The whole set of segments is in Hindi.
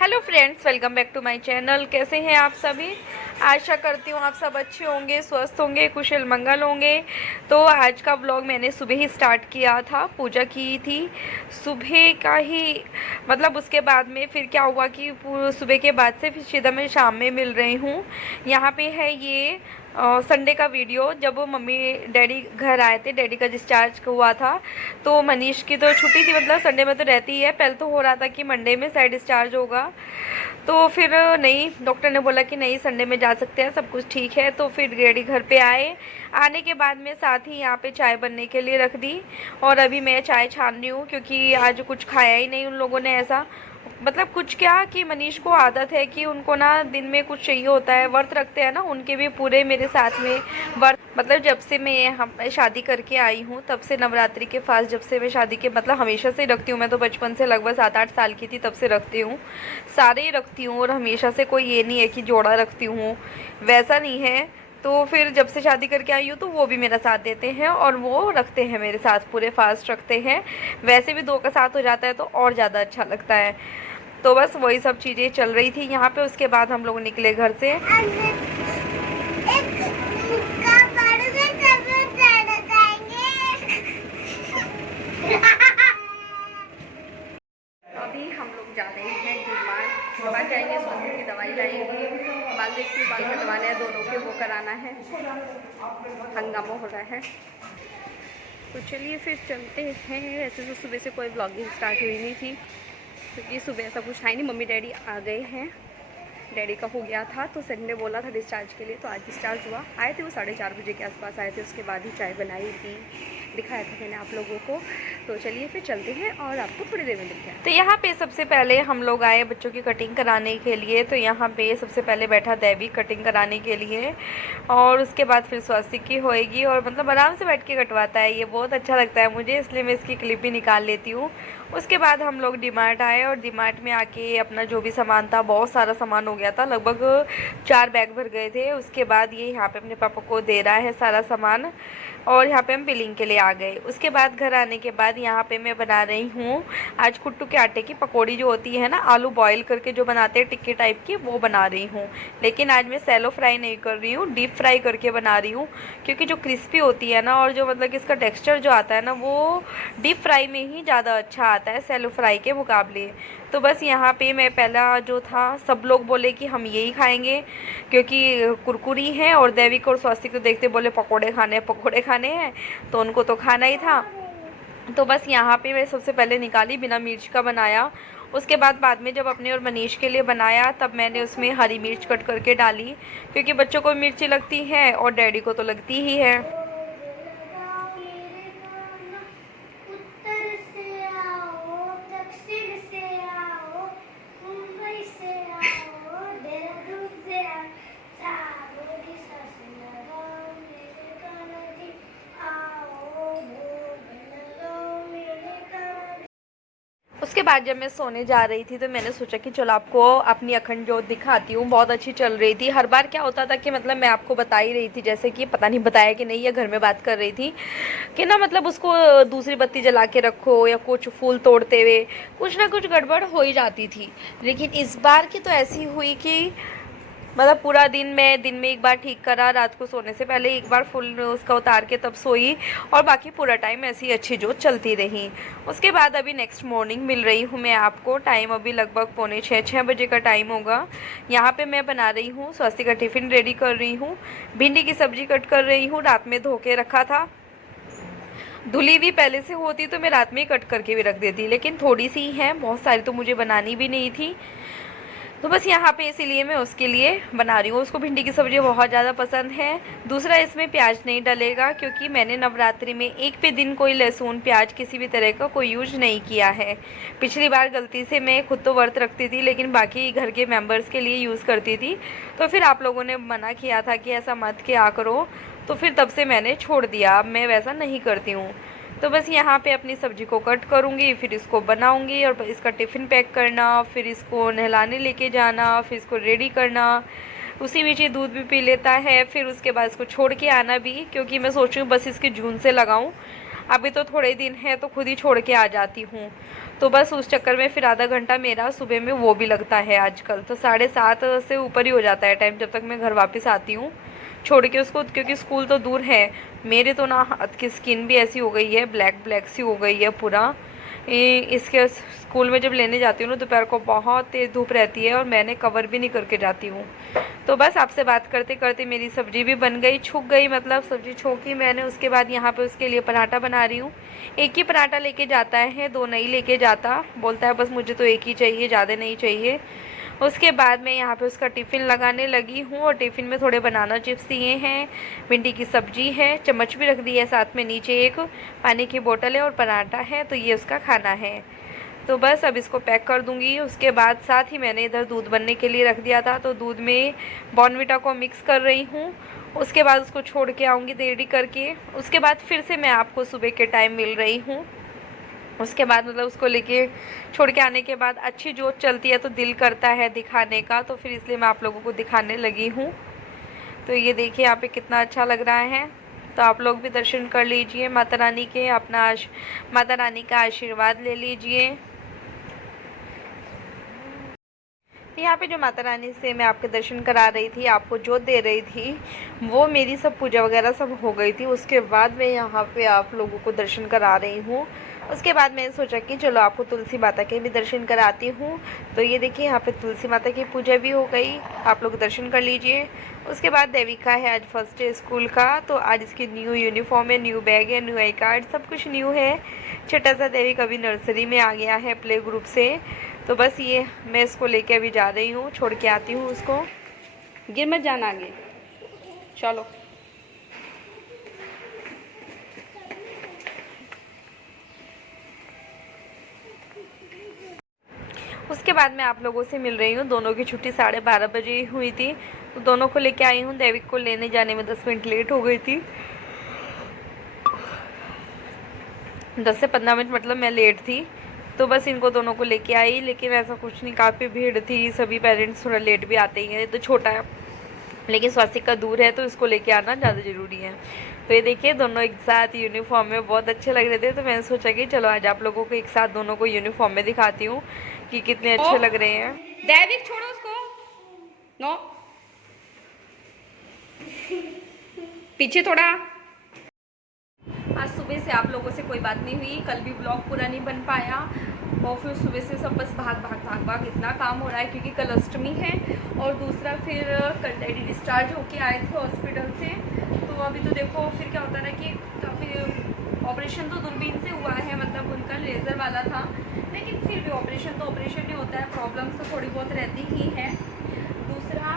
Hello friends, welcome back to my channel. कैसे हैं आप सभी? आशा करती हूँ आप सब अच्छे होंगे, स्वस्थ होंगे, कुशल मंगल होंगे। तो आज का व्लॉग मैंने सुबह ही स्टार्ट किया था, पूजा की थी सुबह का ही। मतलब उसके बाद में फिर क्या हुआ कि सुबह के बाद से फिर सीधा मैं शाम में मिल रही हूँ। यहाँ पे है ये संडे का वीडियो, जब वो मम्मी डैडी घर आए थे, डैडी का डिस्चार्ज हुआ था। तो मनीष की तो छुट्टी थी, मतलब संडे में तो रहती ही है। पहले तो हो रहा था कि मंडे में शायद डिस्चार्ज होगा, तो फिर नहीं, डॉक्टर ने बोला कि नहीं संडे में जा सकते हैं, सब कुछ ठीक है। तो फिर डैडी घर पे आए। आने के बाद में साथ ही यहाँ पे चाय बनने के लिए रख दी और अभी मैं चाय छान रही हूँ, क्योंकि आज कुछ खाया ही नहीं उन लोगों ने। ऐसा मतलब कुछ क्या कि मनीष को आदत है कि उनको ना दिन में कुछ चाहिए होता है, व्रत रखते हैं ना, उनके भी पूरे मेरे साथ में व्रत। मतलब जब से मैं शादी करके आई हूँ तब से नवरात्रि के फास्ट, जब से मैं शादी के मतलब हमेशा से रखती हूँ। मैं तो बचपन से लगभग 7-8 साल की थी तब से रखती हूँ, सारे ही रखती हूँ। और हमेशा से कोई ये नहीं है कि जोड़ा रखती हूँ, वैसा नहीं है। तो फिर जब से शादी करके आई हूँ तो वो भी मेरा साथ देते हैं और वो रखते हैं मेरे साथ, पूरे फास्ट रखते हैं। वैसे भी दो का साथ हो जाता है तो और ज़्यादा अच्छा लगता है। तो बस वही सब चीज़ें चल रही थी यहाँ पे। उसके बाद हम लोग निकले घर से। अभी हम लोग जा रहे हैं डीमार्ट जाएंगे, स्वास्थ्य की दवाई लाएंगे। बाल देखती हूँ, बाल कटवाने हैं दोनों के, वो कराना है, हंगामा हो रहा है। तो चलिए फिर चलते हैं। वैसे तो सुबह से कोई ब्लॉगिंग स्टार्ट हुई नहीं थी, क्योंकि सुबह ऐसा कुछ है नहीं। मम्मी डैडी आ गए हैं, डैडी का हो गया था तो सर ने बोला था डिस्चार्ज के लिए, तो आज डिस्चार्ज हुआ। आए थे वो 4:30 बजे के आसपास आए थे। उसके बाद ही चाय बनाई थी, दिखाया था मैंने आप लोगों को। तो चलिए फिर चलते हैं और आपको थोड़ी देर में मिलते हैं। तो यहाँ पे सबसे पहले हम लोग आए बच्चों की कटिंग कराने के लिए। तो यहाँ पे सबसे पहले बैठा देवी कटिंग कराने के लिए, और उसके बाद फिर स्वास्तिक की होएगी। और मतलब आराम से बैठ के कटवाता है, ये बहुत अच्छा लगता है मुझे, इसलिए मैं इसकी क्लिप भी निकाल लेती हूँ। उसके बाद हम लोग डीमार्ट आए और डीमार्ट में आके अपना जो भी सामान था, बहुत सारा सामान हो गया था, लगभग 4 बैग भर गए थे। उसके बाद ये यहाँ पे अपने पापा को दे रहा है सारा सामान, और यहाँ पे हम बिलिंग के लिए आ गए। उसके बाद घर आने के बाद यहाँ पे मैं बना रही हूँ आज कुट्टू के आटे की पकौड़ी, जो होती है ना आलू बॉईल करके जो बनाते हैं टिक्की टाइप की, वो बना रही हूँ। लेकिन आज मैं सैलो फ्राई नहीं कर रही हूँ, डीप फ्राई करके बना रही हूँ, क्योंकि जो क्रिस्पी होती है ना, और जो मतलब कि इसका टेक्स्चर जो आता है ना, वो डीप फ्राई में ही ज़्यादा अच्छा आता है सैलो फ्राई के मुकाबले। तो बस यहाँ पे मैं पहला जो था, सब लोग बोले कि हम यही खाएंगे क्योंकि कुरकुरी है, और दैविक और स्वास्तिक तो देखते बोले पकोड़े खाने हैं, तो उनको तो खाना ही था। तो बस यहाँ पे मैं सबसे पहले निकाली, बिना मिर्च का बनाया। उसके बाद में जब अपने और मनीष के लिए बनाया, तब मैंने उसमें हरी मिर्च कट करके डाली, क्योंकि बच्चों को मिर्ची लगती है और डैडी को तो लगती ही है। उसके बाद जब मैं सोने जा रही थी तो मैंने सोचा कि चलो आपको अपनी अखंड ज्योत दिखाती हूँ। बहुत अच्छी चल रही थी। हर बार क्या होता था कि मतलब मैं आपको बता ही रही थी, जैसे कि पता नहीं बताया कि नहीं, या घर में बात कर रही थी कि ना, मतलब उसको दूसरी बत्ती जला के रखो, या कुछ फूल तोड़ते हुए कुछ ना कुछ गड़बड़ हो ही जाती थी। लेकिन इस बार की तो ऐसी हुई कि मतलब पूरा दिन में एक बार ठीक करा, रात को सोने से पहले एक बार फुल उसका उतार के तब सोई, और बाकी पूरा टाइम ऐसी अच्छी जोत चलती रही। उसके बाद अभी नेक्स्ट मॉर्निंग मिल रही हूँ मैं आपको। टाइम अभी लगभग 5:45-6 बजे का टाइम होगा। यहाँ पे मैं बना रही हूँ स्वास्थ्य का टिफ़िन, रेडी कर रही हूँ। भिंडी की सब्ज़ी कट कर रही हूँ, रात में धो के रखा था। धुली हुई पहले से होती तो मैं रात में ही कट करके भी रख देती, लेकिन थोड़ी सी है, बहुत सारी तो मुझे बनानी भी नहीं थी। तो बस यहाँ पे इसीलिए मैं उसके लिए बना रही हूँ। उसको भिंडी की सब्ज़ी बहुत ज़्यादा पसंद है। दूसरा, इसमें प्याज नहीं डलेगा, क्योंकि मैंने नवरात्रि में एक भी दिन कोई लहसुन प्याज किसी भी तरह का कोई यूज नहीं किया है। पिछली बार गलती से मैं खुद तो व्रत रखती थी, लेकिन बाकी घर के मेंबर्स के लिए यूज़ करती थी। तो फिर आप लोगों ने मना किया था कि ऐसा मत किया करो, तो फिर तब से मैंने छोड़ दिया। अब मैं वैसा नहीं करती हूँ। तो बस यहाँ पे अपनी सब्ज़ी को कट करूँगी, फिर इसको बनाऊँगी, और इसका टिफ़िन पैक करना, फिर इसको नहलाने लेके जाना, फिर इसको रेडी करना। उसी बीच ये दूध भी पी लेता है। फिर उसके बाद इसको छोड़ के आना भी, क्योंकि मैं सोच रही हूँ बस इसके जून से लगाऊँ। अभी तो थोड़े दिन है तो खुद ही छोड़ के आ जाती हूँ। तो बस उस चक्कर में फिर आधा घंटा मेरा सुबह में वो भी लगता है आजकल। तो 7:30 से ऊपर ही हो जाता है टाइम जब तक मैं घर वापस आती हूँ छोड़ के उसको, क्योंकि स्कूल तो दूर है। मेरे तो ना हाथ की स्किन भी ऐसी हो गई है, ब्लैक ब्लैक सी हो गई है पूरा। इसके स्कूल में जब लेने जाती हूँ ना दोपहर को बहुत तेज़ धूप रहती है और मैंने कवर भी नहीं करके जाती हूँ। तो बस आपसे बात करते करते मेरी सब्ज़ी भी बन गई, छूक गई, मतलब सब्ज़ी छोंकी मैंने। उसके बाद यहाँ पे उसके लिए पराठा बना रही हूँ। एक ही पराठा लेके जाता है, 2 नहीं लेके जाता, बोलता है बस मुझे तो एक ही चाहिए, ज़्यादा नहीं चाहिए। उसके बाद मैं यहाँ पे उसका टिफ़िन लगाने लगी हूँ और टिफ़िन में थोड़े बनाना चिप्स दिए हैं, भिंडी की सब्ज़ी है, चम्मच भी रख दी है साथ में, नीचे एक पानी की बोतल है और पराठा है। तो ये उसका खाना है। तो बस अब इसको पैक कर दूँगी। उसके बाद साथ ही मैंने इधर दूध बनने के लिए रख दिया था, तो दूध में बॉर्नविटा को मिक्स कर रही हूँ। उसके बाद उसको छोड़ के आऊँगी रेडी करके। उसके बाद फिर से मैं आपको सुबह के टाइम मिल रही हूँ। उसके बाद मतलब उसको लेके छोड़ के आने के बाद अच्छी जोत चलती है तो दिल करता है दिखाने का, तो फिर इसलिए मैं आप लोगों को दिखाने लगी हूँ। तो ये देखिए यहाँ पे कितना अच्छा लग रहा है। तो आप लोग भी दर्शन कर लीजिए माता रानी के, अपना माता रानी का आशीर्वाद ले लीजिए। यहाँ पे जो माता रानी से मैं आपके दर्शन करा रही थी, आपको जोत दे रही थी, वो मेरी सब पूजा वगैरह सब हो गई थी। उसके बाद मैं यहाँ पे आप लोगों को दर्शन करा रही हूँ। उसके बाद मैंने सोचा कि चलो आपको तुलसी माता के भी दर्शन कराती हूँ। तो ये देखिए यहाँ पे तुलसी माता की पूजा भी हो गई, आप लोग दर्शन कर लीजिए। उसके बाद देविका है आज फर्स्ट डे स्कूल का, तो आज इसकी न्यू यूनिफॉर्म है, न्यू बैग है, न्यू आई कार्ड, सब कुछ न्यू है। छोटा सा देविका अभी नर्सरी में आ गया है प्ले ग्रुप से। तो बस ये मैं इसको लेके अभी जा रही हूँ, छोड़ के आती हूँ उसको। गिर मत जाना आगे, चलो। उसके बाद मैं आप लोगों से मिल रही हूँ। दोनों की छुट्टी 12:30 बजे हुई थी, तो दोनों को लेके आई हूँ। देविक को लेने जाने में 10 मिनट लेट हो गई थी, 10 से 15 मिनट मतलब मैं लेट थी। तो बस इनको दोनों को लेके आई, लेकिन ऐसा कुछ नहीं, काफ़ी भीड़ थी, सभी पेरेंट्स थोड़ा लेट भी आते ही हैं। तो छोटा है लेकिन स्वास्तिका दूर है, तो इसको लेके आना ज़्यादा ज़रूरी है। तो ये देखिए दोनों एक साथ यूनिफॉर्म में बहुत अच्छे लग रहे थे, तो मैंने सोचा कि चलो आज आप लोगों को एक साथ दोनों को यूनिफॉर्म में दिखाती हूँ कि कितने अच्छे लग रहे हैं। दैविक छोड़ो उसको, नो पीछे थोड़ा। आज सुबह से आप लोगों से कोई बात नहीं हुई, कल भी ब्लॉग पूरा नहीं बन पाया, और फिर सुबह से सब बस भाग भाग भाग भाग इतना काम हो रहा है क्योंकि कल अष्टमी है। और दूसरा फिर कल डैडी डिस्चार्ज होके आए थे हॉस्पिटल से। तो अभी तो देखो फिर क्या होता है ना कि काफ़ी ऑपरेशन तो दूरबीन से हुआ है, मतलब उनका लेज़र वाला था, लेकिन फिर भी ऑपरेशन तो ऑपरेशन ही होता है, प्रॉब्लम्स तो थोड़ी बहुत रहती ही है। दूसरा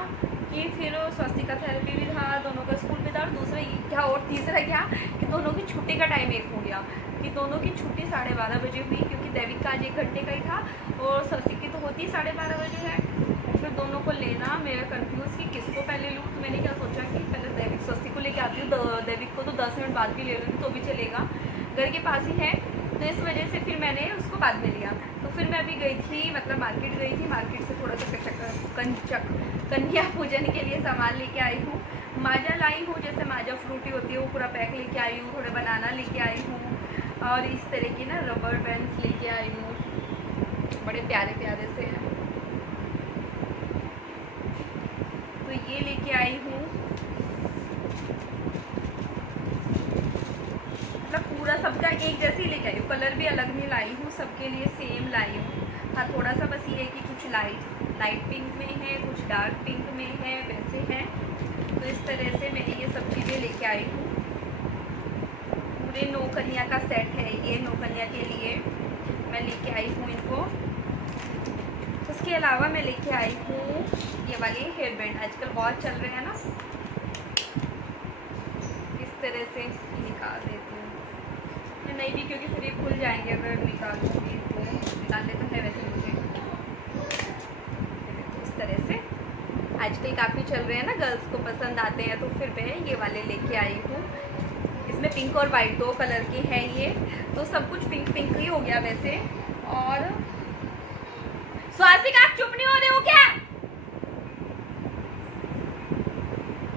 कि फिर स्वास्तिका थेरेपी भी था, दोनों का स्कूल भी था, और दूसरा क्या और तीसरा क्या कि दोनों की छुट्टी का टाइम एक हो गया कि दोनों की छुट्टी 12:30 बजे हुई, क्योंकि दैविक का आज 1 घंटे का ही था और स्वास्तिक की तो होती 12:30 बजे है। फिर दोनों को लेना मेरा कंफ्यूज कि किसको पहले लूँ। तो मैंने क्या सोचा कि पहले दैविक स्वास्तिक को लेके आती हूँ, दैविक को तो 10 मिनट बाद भी ले लूँगी तो भी चलेगा, घर के पास ही है, तो इस वजह से फिर मैंने उसको बाद में लिया। तो फिर मैं अभी गई थी, मतलब मार्केट गई थी, मार्केट से थोड़ा सा कन्या पूजन के लिए सामान लेके आई हूँ। माजा लाई हूँ, जैसे माजा फ्रूटी होती है वो पूरा पैक लेके आई हूँ, थोड़े बनाना लेके आई हूँ, और इस तरह की ना रबर बैंड्स लेके आई हूँ, बड़े प्यारे प्यारे से हैं, तो ये लेके आई हूँ। मतलब पूरा सबका एक जैसे ही लेके आई हूँ, कलर भी अलग नहीं लाई हूँ, सबके लिए सेम लाई हूँ। हाँ थोड़ा सा बस ये है कि कुछ लाइट पिंक में है, कुछ डार्क पिंक में है, वैसे हैं। तो इस तरह से मैं ये सब चीज़ें लेके आई हूँ। पूरे 9 कन्या का सेट है ये, 9 कन्या के लिए मैं लेके आई हूँ इनको। उसके अलावा मैं लेके आई हूँ ये वाले हेयर बैंड, आजकल बहुत चल रहे हैं ना, इस तरह से निकाल देती हूँ नहीं भी, क्योंकि फिर ये खुल जाएंगे अगर निकाल दूँगी, तो निकालने तो है वैसे मुझे। इस तरह से आजकल काफ़ी चल रहे हैं ना, गर्ल्स को पसंद आते हैं, तो फिर मैं ये वाले लेके आई हूँ। इसमें पिंक और वाइट 2 कलर के हैं ये, तो सब कुछ पिंक पिंक ही हो गया वैसे। और स्वास्तिक आप चुप नहीं हो रहे हो क्या?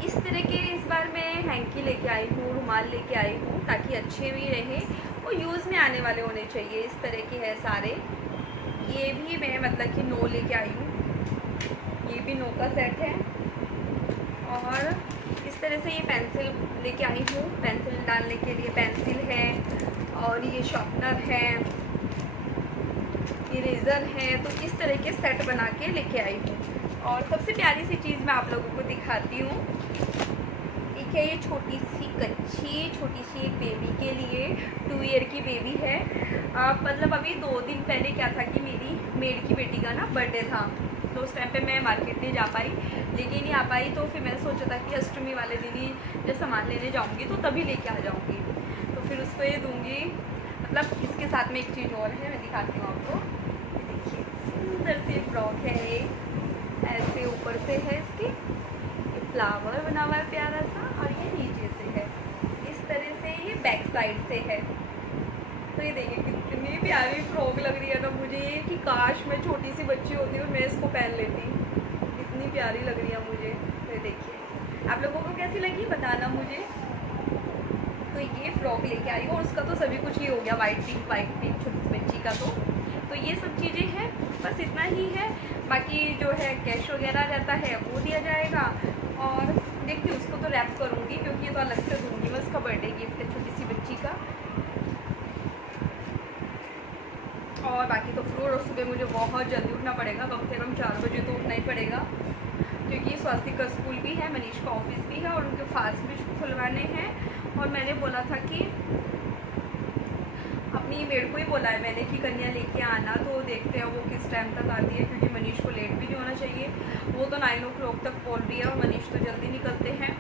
इस तरह के इस बार मैं हैंकी लेके आई हूँ, रुमाल लेके आई हूँ, ताकि अच्छे भी रहे वो यूज़ में आने वाले होने चाहिए। इस तरह के है सारे। ये भी मैं मतलब कि 9 लेके आई हूँ। ये भी 9 का सेट है। और इस तरह से ये पेंसिल लेके आई हूँ। पेंसिल डालने के लिए पेंसिल है, और ये शार्पनर है, इरेज़र है। तो इस तरह के सेट बना के लेके आई हूँ। और सबसे प्यारी सी चीज़ मैं आप लोगों को दिखाती हूँ। एक है ये छोटी सी एक बेबी के लिए, 2 ईयर की बेबी है। मतलब अभी 2 दिन पहले क्या था कि मेरी मेड की बेटी का ना बर्थडे था, तो उस टाइम पे मैं मार्केट नहीं जा पाई, लेके नहीं आ पाई। तो फिर मैंने सोचा था कि अष्टमी वाले दिन ही जब सामान लेने जाऊँगी तो तभी लेके आ जाऊँगी। तो फिर उसको ये दूँगी। मतलब इसके साथ में एक चीज़ और है, मैं दिखाती हूँ आपको। देखिए सुंदर सी फ्रॉक है ये, ऐसे ऊपर से है इसकी, ये फ्लावर बना हुआ है प्यारा सा, और ये नीचे से है। इस तरह से ये बैक साइड से है। तो ये देखिए कितनी प्यारी फ्रॉक लग रही है ना मुझे, ये कि काश मैं छोटी सी बच्ची होती और मैं इसको पहन लेती। इतनी प्यारी लग रही है मुझे। तो ये देखिए आप लोगों को कैसी लगी बताना मुझे। तो ये फ्रॉक लेके आई हूँ, और उसका तो सभी कुछ ही हो गया, वाइट पिंक छोटी सी बच्ची का। तो ये सब चीज़ें हैं, बस इतना ही है। बाकी जो है कैश वगैरह रहता है वो दिया जाएगा। और देखती हूँ उसको तो रैप करूँगी, क्योंकि ये तो अलग से दूँगी मैं। उसका बर्थडे गिफ्ट है छोटी सी बच्ची का। और बाकी तो फिर सुबह मुझे बहुत जल्दी उठना पड़ेगा, कम से कम 4 बजे तो उठना ही पड़ेगा, क्योंकि स्वास्तिक का स्कूल भी है, मनीष का ऑफिस भी है, और उनके फास्ट भी खुलवाने हैं। और मैंने बोला था कि अपनी मेड को ही बोला है मैंने कि कन्या लेके आना, तो देखते हैं वो किस टाइम तक आती है, क्योंकि मनीष को लेट भी नहीं होना चाहिए। वो तो 9 o'clock तक बोल रही है, और मनीष तो जल्दी निकलते हैं।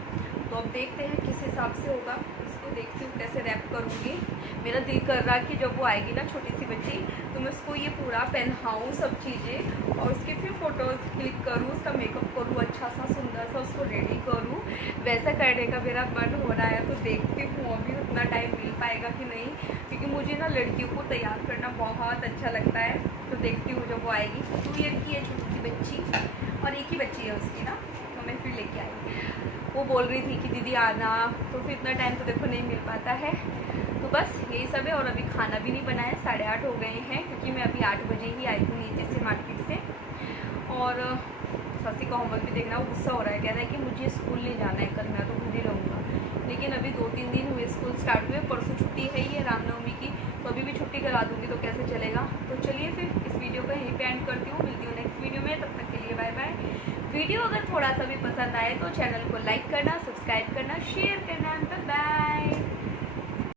तो अब देखते हैं किस हिसाब से होगा। इसको देखती हूँ कैसे रैप करूँगी। मेरा दिल कर रहा है कि जब वो आएगी ना छोटी सी बच्ची, तो मैं उसको ये पूरा पहनाऊँ सब चीज़ें, और उसके फिर फ़ोटोज़ क्लिक करूँ, उसका मेकअप करूँ, अच्छा सा सुंदर सा उसको रेडी करूँ। वैसा करने का मेरा मन हो रहा है। तो देखती हूँ अभी उतना टाइम मिल पाएगा कि नहीं, क्योंकि मुझे ना लड़कियों को तैयार करना बहुत अच्छा लगता है। तो देखती हूँ जब वो आएगी। 2 ईयर की है छोटी सी बच्ची, और एक ही बच्ची है उसकी ना। तो मैं फिर लेके आई। वो बोल रही थी कि दीदी आना, तो फिर इतना टाइम तो देखो नहीं मिल पाता है। तो बस यही सब है। और अभी खाना भी नहीं बनाया, 8:30 हो गए हैं, क्योंकि मैं अभी 8 बजे ही आई थी नीचे से मार्केट से। और ससी का होमवर्क भी देखना, वो गुस्सा हो रहा है, कह रहा है कि मुझे स्कूल नहीं जाना है कल, मैं तो खुद ही रहूँगा। लेकिन अभी 2-3 दिन हुए स्कूल स्टार्ट हुए, परसों छुट्टी है ये रामनवमी की, तो अभी भी छुट्टी करा दूँगी तो कैसे चलेगा। तो चलिए फिर इस वीडियो को यहीं पे एंड करती हूँ, मिलती हूँ नेक्स्ट वीडियो में। तब तक के लिए बाय बाय। वीडियो अगर थोड़ा सा भी पसंद आए तो चैनल को लाइक करना, सब्सक्राइब करना, शेयर करना।